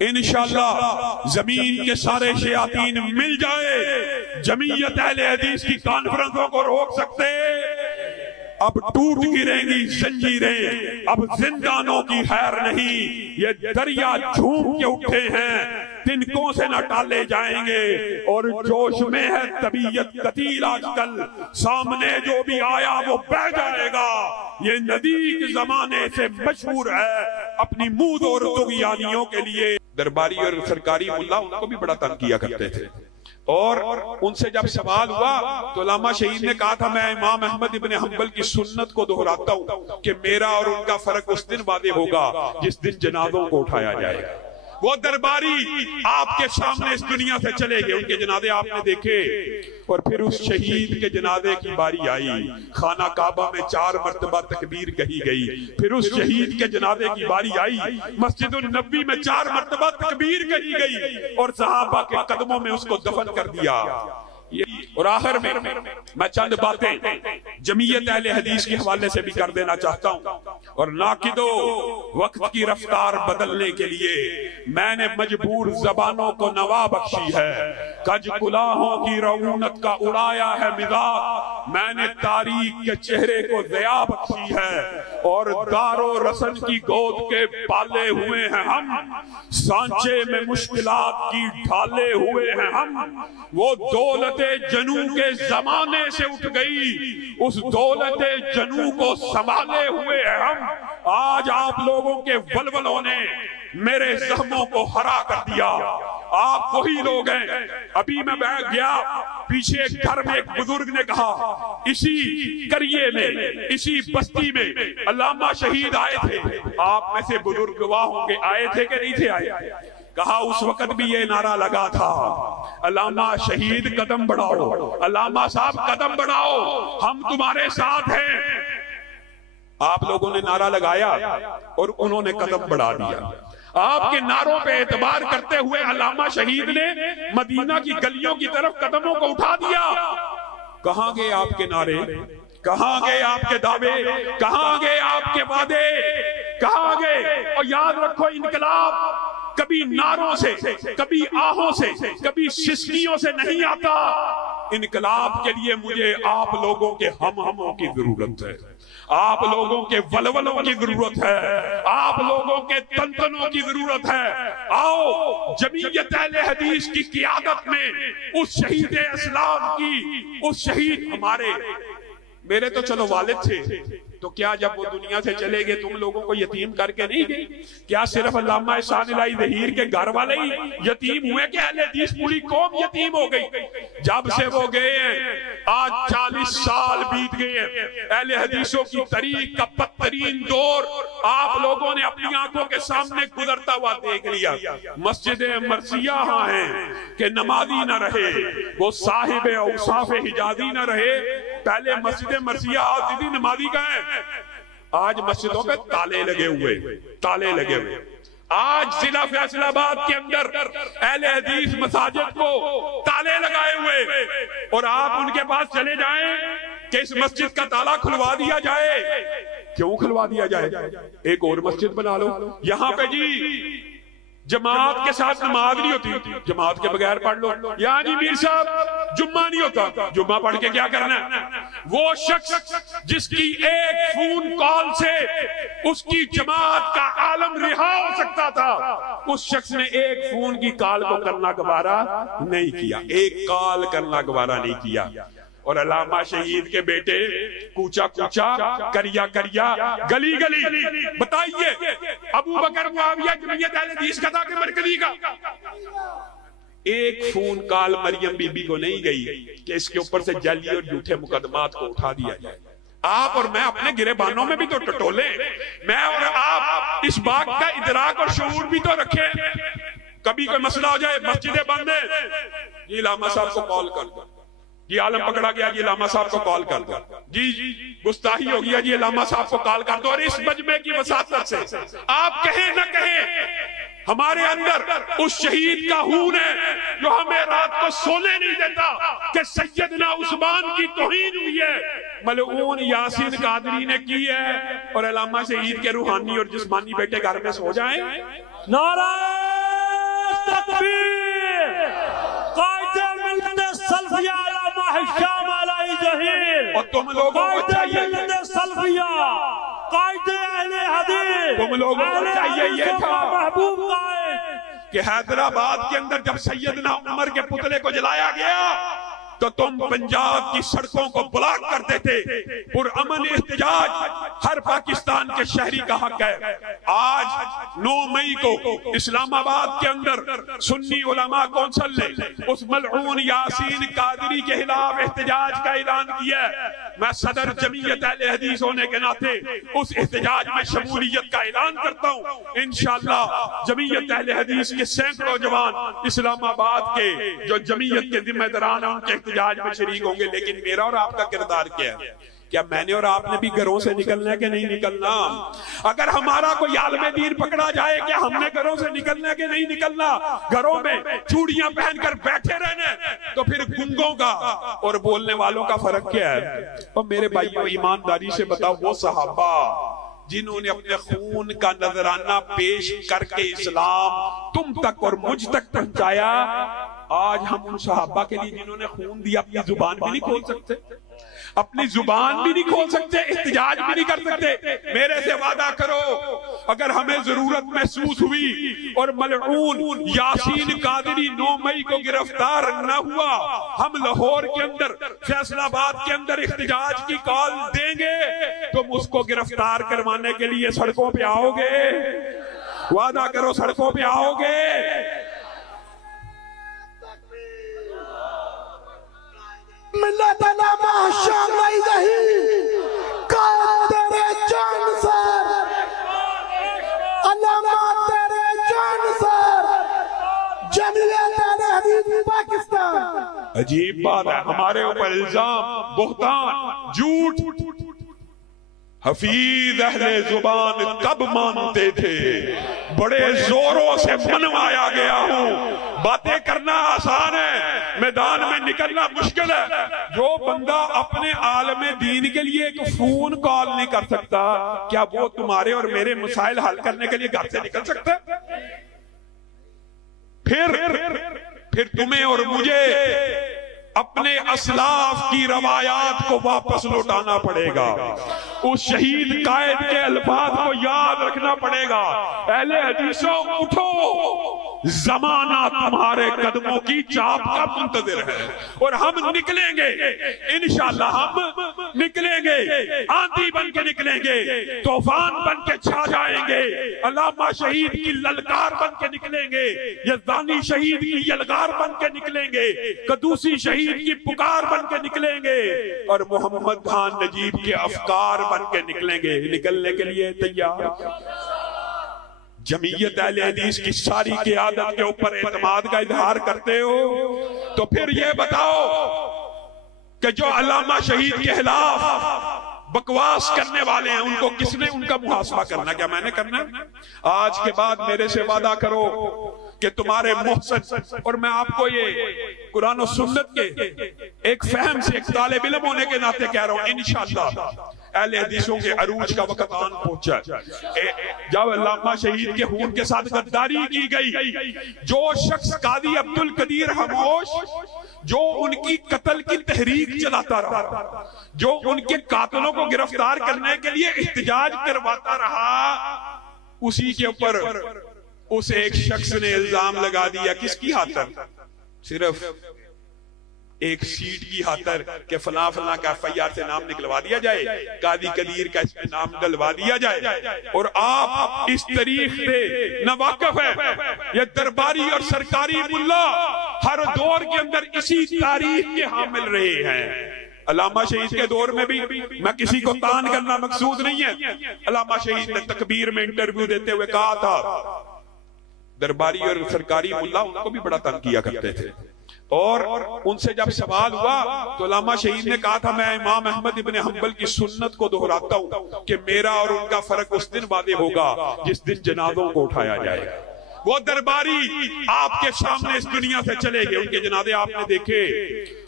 इंशाअल्लाह जमीन के सारे शयातीन मिल जाए, जमीयत अहले हदीस की कॉन्फ्रेंसों को रोक सकते। अब टूट गिरेंगी जंजीरें, अब जिंदानों की खैर नहीं, ये दरिया झूम के उठे हैं, तिनकों से न टाले जाएंगे। और जोश में है तबीयत कतील आजकल, सामने जो भी आया वो बह जाएगा। ये नदी के जमाने से मशहूर है अपनी मूद और तुगयानियों के लिए। दरबारी और सरकारी मुल्ला उनको भी बड़ा तंग किया करते थे, और उनसे जब सवाल हुआ तो अल्लामा शहीद ने कहा था, मैं इमाम अहमद इब्ने हंबल की सुन्नत को दोहराता हूं कि मेरा और उनका फर्क उस दिन वादे होगा जिस दिन जनाजों को उठाया जाएगा। वो दरबारी आपके सामने इस दुनिया से चले गए, उनके जनाजे आपने देखे, और फिर उस शहीद के जनाजे की बारी आई। खाना काबा में 4 मरतबा तकबीर कही गई, फिर उस शहीद के जनाजे की बारी आई, मस्जिदुन नबी में 4 मरतबा तकबीर कही गई, और सहाबा के कदमों में उसको दफन कर दिया। और आखिर में मैं चंद बातें जमीयत अहले हदीस के हवाले से भी कर देना चाहता हूं। और नाकिदो, वक्त की रफ्तार बदलने के लिए मैंने मजबूर जबानों को नवा बख्शी है, कज कुलाहों की रऊनत का उड़ाया है मिजाज, मैंने तारीख के चेहरे को दया बख्शी है, और दारो रसन की गोद के पाले हुए हैं हम, सांचे में मुश्किलात की ढाले हुए हैं हम। वो दौलत जनू के जमाने से उठ गई, उस दौलत जनू को संभाले हुए हैं हम। आज आप लोगों के वलवलों ने मेरे जख्मों को हरा कर दिया। आप वही लोग हैं। अभी मैं बैठ गया, पीछे एक घर में एक बुजुर्ग ने कहा, इसी करिए में, इसी बस्ती में अल्लामा शहीद आए थे। आप में से बुजुर्ग गवाह होंगे, आए थे कि नहीं थे आए? कहा उस वक्त भी ये नारा लगा था, अल्लामा शहीद कदम बढ़ाओ, अल्लामा साहब कदम बढ़ाओ, हम तुम्हारे साथ हैं। आप लोगों ने नारा लगाया और उन्होंने कदम बढ़ा दिया। आपके नारों पे एतबार करते हुए अल्लामा शहीद ने मदीना की गलियों की तरफ कदमों को उठा दिया। कहां गए आपके नारे, कहां गए आपके दावे, कहां गए आपके वादे, कहां गए? और याद रखो, इनकलाब कभी नारों से, कभी आहों से, कभी सिसकियों से नहीं आता। इनकलाब के लिए मुझे आप लोगों के हमों की जरूरत है, आप लोगों के वलवलों की जरूरत है, आप लोगों के तंतनों की जरूरत है। आओ जमीयत अहले हदीस की क़ियादत में उस शहीद इस्लाम की, उस शहीद हमारे, मेरे तो चलो वालिद थे, तो क्या जब वो दुनिया से चले गए तुम लोगों को यतीम करके नहीं गए? क्या सिर्फ अल्लामा एहसान इलाही ज़हीर के घर वाले ही यतीम हुए कि अहले हदीस पूरी कौम यतीम हो गई? जब से वो गए हैं आज 40 साल बीत गए हैं। अहले हदीसों की तरीक का बदतरीन दौर आप लोगों ने अपनी आंखों के सामने गुजरता हुआ देख लिया। मस्जिद मरसिया है कि नमाजी न रहे, वो साहिब औसाफ हिजाजी न रहे। पहले मस्जिद मरसिया आती थी, नमाजी का है। आज मस्जिदों पे ताले लगे हुए, ताले लगे हुए। आज जिला फैसलाबाद के अंदर अहले हदीस मसाजिद को ताले लगाए हुए, और आप उनके पास चले जाएं कि इस मस्जिद का ताला खुलवा दिया जाए। क्यों खुलवा दिया जाए? एक और मस्जिद बना लो। यहाँ पे जी जमात के साथ नमाज नहीं होती, जमात के बगैर पढ़ लो। यहाँ जी मीर साहब जुम्मा नहीं होता, जुम्मा पढ़ के क्या करना? वो शख्स जिसकी एक फोन कॉल से उसकी जमात का आलम रिहा हो सकता था, उस शख्स ने एक फोन की कॉल को करना गवारा नहीं किया, एक कॉल करना गवारा नहीं किया। और अल्लामा शहीद के बेटे कूचा कूचा, करिया करिया, गली गली, बताइए अबू बकर मुआविया जमीयत अहले हदीस का था कि मरकजी का? एक फोन कॉल मरियम बीबी को नहीं गई कि इसके ऊपर से जाली और झूठे मुकदमात को उठा दिया जाए। आप और मैं अपने गिरेबानों में भी तो टटोले, मैं और आप इस बात का इदराक और शऊर भी तो रखें। कभी कोई मसला हो जाए, मस्जिदें बंद है, जी लामा साहब को कॉल कर दो, जी आलम पकड़ा गया, जी लामा साहब को कॉल कर दो, जी गुस्ताही हो गया, जी लामा साहब को कॉल कर दो। और इस मजमे की वसातत से आप कहें न कहें, हमारे अंदर उस शहीद का खून है जो हमें रात को सोने नहीं देता कि सैयदना उस्मान की तौहीन हुई है, मलऊन यासीन कादरी ने की है, और अल्लामा शहीद के रूहानी और जिस्मानी बेटे घर में सो जाएं। नारा तुम लोगों को चाहिए, तुम लोगों को चाहिए ये था कि हैदराबाद के अंदर जब सैयदना उमर के पुतले को जलाया गया तो तुम पंजाब की सड़कों को ब्लॉक कर देते। पुरअमन एहतजाज हर पाकिस्तान के शहरी का हक है। आज 9 मई को इस्लामाबाद के अंदर सुन्नी उलमा कौंसिल ने उस मलऊन यासीन कादरी के खिलाफ एहतजाज का ऐलान किया है। मैं सदर जमीयत अहले हदीस होने के नाते उस एहतजाज में शमूलियत का ऐलान करता हूँ। इंशाअल्लाह जमीयत अहले हदीस के सैकड़ों जवान इस्लामाबाद के जो जमीयत के जिम्मेदारान हैं उनके एहतजाज में शरीक होंगे। लेकिन मेरा और आपका किरदार क्या है? क्या मैंने और आपने भी घरों से निकलना है कि नहीं निकलना? अगर हमारा कोई आलमे दीन पकड़ा जाए, क्या हमने घरों से निकलना है कि नहीं निकलना? घरों में चूड़ियां पहनकर बैठे रहने, तो फिर गुंगों का और बोलने वालों का फर्क क्या है? और मेरे भाइयों, ईमानदारी से बताओ, वो सहाबा जिन्होंने अपने खून का नजराना पेश करके इस्लाम तुम तक और मुझ तक पहुंचाया, आज हम उन सहाबा के लिए जिन्होंने खून दिया अपनी जुबान भी नहीं खोल सकते, अपनी जुबान भी नहीं खोल सकते, एहतजाज भी नहीं कर सकते। मेरे से वादा करो, अगर हमें जरूरत महसूस हुई और मलऊन यासीन कादरी 9 मई को गिरफ्तार न हुआ, हम लाहौर के अंदर, फैसलाबाद के अंदर एहतजाज की कॉल देंगे। तुम उसको गिरफ्तार करवाने के लिए सड़कों पे आओगे? वादा करो, सड़कों पे आओगे? मिल्लत अलामा शामलाई रही तेरे जान सर, अलामा तेरे जान सर, जमीयत अहले हदीस पाकिस्तान। अजीब बात है, हमारे ऊपर इल्जाम, बुहतान, झूठ। हफीज अहले जुबान कब मानते थे? बड़े जोरों से मनवाया गया हूँ। बातें करना आसान है, मैदान में निकलना मुश्किल है। जो बंदा अपने आलमे दीन के लिए एक फोन कॉल नहीं कर सकता, क्या वो तुम्हारे और मेरे मसाइल हल करने के लिए घर से निकल सकता है? फिर तुम्हें और मुझे अपने असलाफ की रवायात को वापस लौटाना पड़ेगा। उस शहीद कायद के अल्फाज को याद रखना पड़ेगा। अहले हदीसों, उठो, जमाना तुम्हारे कदमों की चाप का मुंतजिर है और हम निकलेंगे, इंशाअल्लाह हम निकलेंगे, आंधी बन के निकलेंगे, तूफान बन के छा जाएंगे, अल्लामा शहीद की ललकार बन के निकलेंगे, यज़दानी शहीद की यलगार बन के निकलेंगे, कदूसी शहीद की पुकार बन के निकलेंगे और मोहम्मद खान नजीब के अफकार बन के निकलेंगे। निकलने के लिए तैयार? जमीयत अहले हदीस की सारी क़ियादत के ऊपर एतमाद का इजहार करते हो, तो फिर ये बताओ कि जो अल्लामा शहीद के खिलाफ बकवास करने वाले हैं, उनको किसने उनका मुहासबा करना? क्या मैंने करना? आज के बाद मेरे से वादा करो कि तुम्हारे मोहसन, और मैं आपको ये कुरान और सुन्नत के एक फहम से, एक तालिब इल्म होने के नाते कह रहा हूं, इंशाअल्लाह अहले हदीसों के अरूज का वक्त आन पहुंचा। जब अल्लामा शहीद के खून के साथ गद्दारी की गई, जो शख्स कादी अब्दुल कदीर खामोश, जो उनकी कत्ल की तहरीक चलाता रहा, जो उनके कातलों को गिरफ्तार करने के लिए एहतजाज करवाता रहा, उसी के ऊपर उस एक शख्स ने इल्जाम लगा दिया। किसकी खातर? सिर्फ एक सीट की खातर के फला फला का FIR से नाम निकलवा दिया जाए, कादी कदीर का इसमें नाम डलवा दिया जाए। और आप इस तारीख से नावाकिफ है, ये दरबारी और सरकारी मुल्ला हर दौर के अंदर इसी तारीख के हामिल रहे हैं। अल्लामा शहीद के दौर में भी, मैं किसी को तान करना मकसूद नहीं है, अल्लामा शहीद ने तकबीर में इंटरव्यू देते हुए कहा था, दरबारी और सरकारी मुल्ला उनको भी बड़ा तंग किया करते थे, और उनसे जब सवाल हुआ तो अल्लामा शहीद ने कहा था, मैं इमाम अहमद इब्न हंबल की सुन्नत को दोहराता हूं कि मेरा और उनका फर्क उस दिन वादे होगा जिस दिन जनाजों को उठाया जाएगा। वो दरबारी आपके सामने इस दुनिया से चले गए, उनके जनाजे आपने देखे,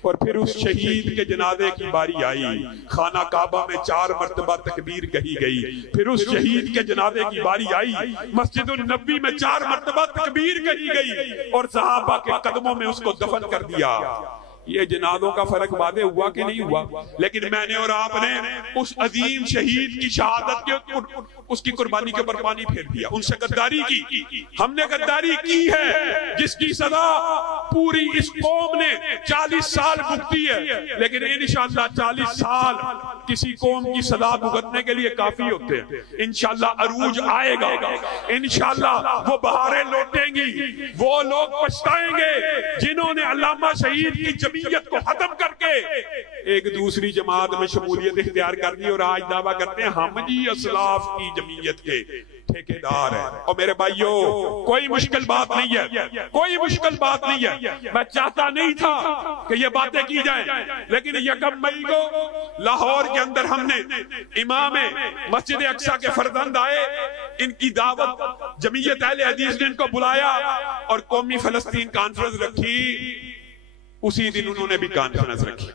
और फिर उस शहीद के जनाजे की बारी आई, खाना काबा में 4 मरतबा तकबीर कही गई, फिर उस शहीद के जनाजे की बारी आई, मस्जिदुल नबी में 4 मरतबा तकबीर कही गई और सहाबा के कदमों में उसको दफन कर दिया। ये जनाजों का फर्क वादे हुआ कि नहीं हुआ, लेकिन मैंने और आपने उस अजीम शहीद की शहादत के उसकी कुर्बानी के ऊपर पानी फेर दिया, उनसे गद्दारी की। हमने गद्दारी की है जिसकी सजा पूरी इस कौम ने 40 साल भुगती है, लेकिन इंशाअल्लाह 40 साल किसी कौम की सजा भुगतने के लिए काफी होते हैं। इंशाअल्लाह अरूज आएगा, इंशाअल्लाह वो बहारें लौटेंगी, वो लोग पछताएंगे जिन्होंने अल्लामा शहीद की जमीयत को खत्म करके एक दूसरी जमात में शमूलियत इख्तियार कर दी और आज दावा करते हैं हम जी असलाफ की जमीयत के ठेकेदार है। और मेरे भाइयों, कोई मुश्किल बात नहीं है, कोई मुश्किल बात नहीं है। मैं चाहता नहीं था कि ये बातें की जाएं, लेकिन 1 मई को लाहौर के अंदर हमने इमाम मस्जिद अक्सा के फर्जंद आए, इनकी दावत जमीयत अहले हदीस ने इनको बुलाया और कौमी फलस्तीन कॉन्फ्रेंस रखी। उसी दिन उन्होंने भी कॉन्फ्रेंस रखी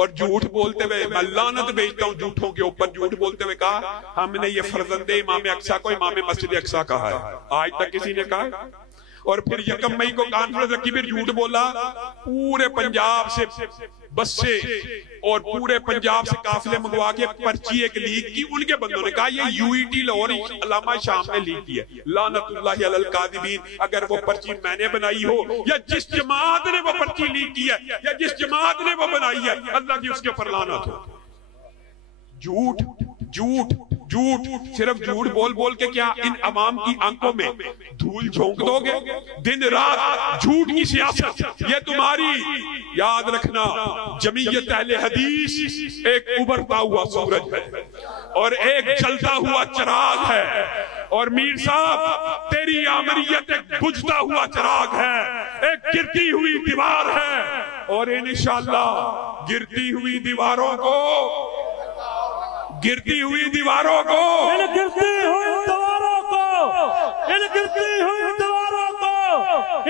और झूठ बोलते हुए, मैं लानत भेजता हूं झूठों के ऊपर, झूठ बोलते हुए कहा हमने ये फर्जंदे इमाम अक्सा को इमाम मस्जिद अक्सा कहा है। आज तक किसी ने कहा? और फिर 1 मई को कॉन्फ्रेंस रखी, फिर झूठ बोला। पूरे पंजाब से बस्से और पूरे पंजाब से काफिले मंगवा के पर्ची एक लीक की। उनके बंदों ने कहा ये यूईटी लाहौर अल्लामा शाम ने लीक की है। लानतुल्लाहि अलल कादिबीन। अगर वो पर्ची मैंने बनाई हो या जिस जमात ने वो पर्ची लीक की है या जिस जमात ने वो बनाई है, अल्लाह की उसके ऊपर लानत हो। झूठ झूठ झूठ, सिर्फ झूठ बोल बोल के क्या इन अवाम की आंखों में धूल झोंक दोगे? दिन रात झूठ की सियासत, ये तुम्हारी। याद रखना, जमीयत अहले हदीस एक उभरता हुआ सूरज है और एक जलता हुआ चिराग है, और मीर साहब तेरी आमरीयत एक बुझता हुआ चिराग है, एक गिरती हुई दीवार है, और इंशाअल्लाह गिरती हुई दीवारों को गिरती हुई दीवारों को इन गिरती हुई दीवारों को इन गिरती हुई दीवारों को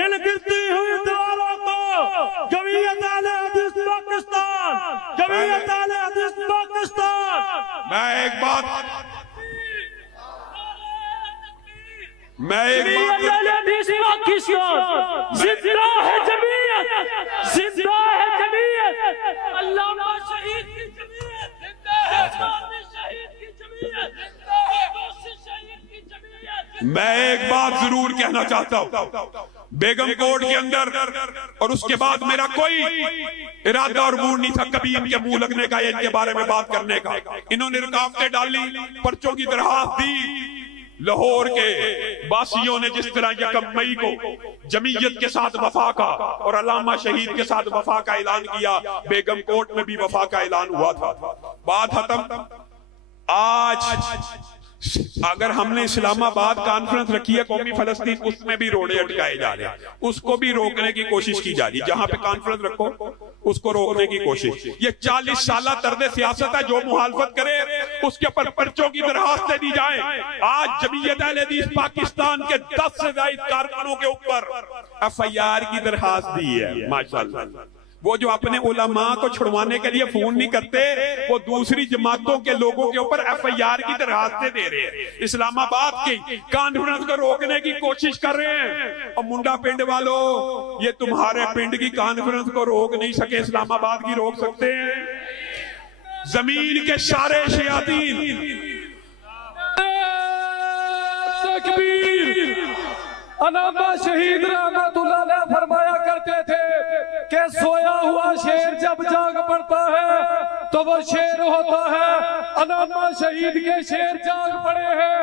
इन गिरती हुई दीवारों को जमीयत अहले हदीस पाकिस्तान, जमीयत अहले हदीस पाकिस्तान। मैं एक बात जिंदा है जमीयत, जिंदा है जमीयत, अल्लामा शहीद की जमीयत जिंदा है, मैं एक बात जरूर कहना चाहता हूं, बेगम कोर्ट के अंदर, और उसके बाद मेरा कोई इरादा और मूड नहीं था कभी इनके मुंह लगने का, इनके बारे में बात करने का। इन्होंने रुकावटें डाली, पर्चों की दरखास्त दी। लाहौर के वासियों ने जिस तरह 1 मई को जमीयत के साथ वफा का और अल्लामा शहीद के साथ वफा का ऐलान किया, बेगम कोर्ट में भी वफा का ऐलान हुआ था। बात खत्म। आज अगर हमने इस्लामाबाद कॉन्फ्रेंस रखी है कौमी फलस्तीन, उसमें भी रोड़े अटकाए जा रहे हैं, उसको भी रोकने की कोशिश की जा रही है। जहां पे कॉन्फ्रेंस रखो उसको रोकने की कोशिश। ये 40 साल तर्ज सियासत है, जो मुखालफत करे उसके ऊपर पर्चों की दरखास्तें दी जाए। आज जमीयत अहले हदीस पाकिस्तान के 10 से ज्यादा कारकुनों के ऊपर FIR की दरखास्त दी है। माशाअल्लाह, वो जो अपने उलमा को छुड़वाने के लिए फोन नहीं करते, वो दूसरी जमातों के लोगों के ऊपर FIR की दरखास्तें दे रहे हैं। इस्लामाबाद की कॉन्फ्रेंस को रोकने की कोशिश कर रहे हैं। और मुंडा पिंड वालों, ये तुम्हारे पिंड की कॉन्फ्रेंस को रोक नहीं सके, इस्लामाबाद की रोक सकते हैं। जमीन के सारे शयातीन अल्लामा शहीद रहमतुल्लाह अलैह फरमाया करते थे कि सोया हुआ शेर जब जाग पड़ता है तो वो शेर होता है। अल्लामा शहीद के शेर जाग पड़े हैं।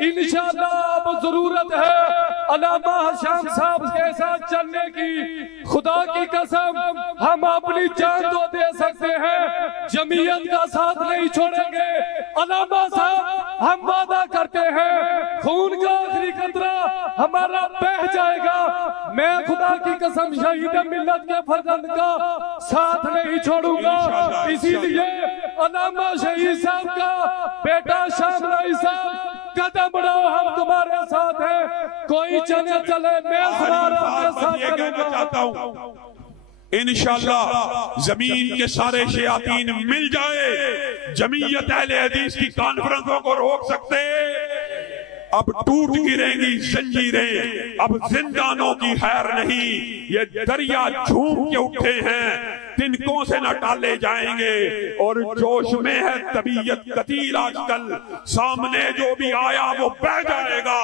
इंशाअल्लाह अब जरूरत है अल्लामा हशाम साहब के साथ चलने की। खुदा की कसम हम अपनी जान तो दे सकते हैं, जमीयत का साथ नहीं छोड़ेंगे। अल्लामा साहब हम वादा करते हैं खून का आखिरी कतरा हमारा बह जाएगा। मैं खुदा की कसम शहीद मिल्लत के फर्जंद का साथ नहीं छोड़ूंगा। इसीलिए अल्लामा शहीद साहब का बेटा शामराई साहब कदम बढ़ाओ, हम तुम्हारे साथ हैं। कोई चले चले, मैं तुम्हारे साथ चाहता हूँ। इंशाअल्लाह जमीन के सारे शयातीन मिल जाए, जमीयत अहले हदीस की कॉन्फ्रेंसों को रोक सकते अब टूट गिरेंगी जंजीरें, अब जिंदानों की खैर नहीं। ये दरिया झूम के उठे हैं, तिनकों से न टाले जाएंगे। और जोश में है तबीयत कतील आजकल, सामने जो भी आया वो बह जाएगा।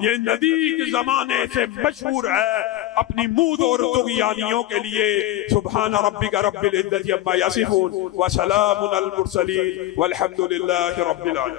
ये नदी के जमाने से मशहूर है अपनी मूद और तुग़यानियों के लिए। सुभान रब्बिका रब्बिल इज्जति अम्मा यसिफून व सलामुन अल मुरसलीन वल्हम्दुलिल्लाहि रब्बिल आलमीन।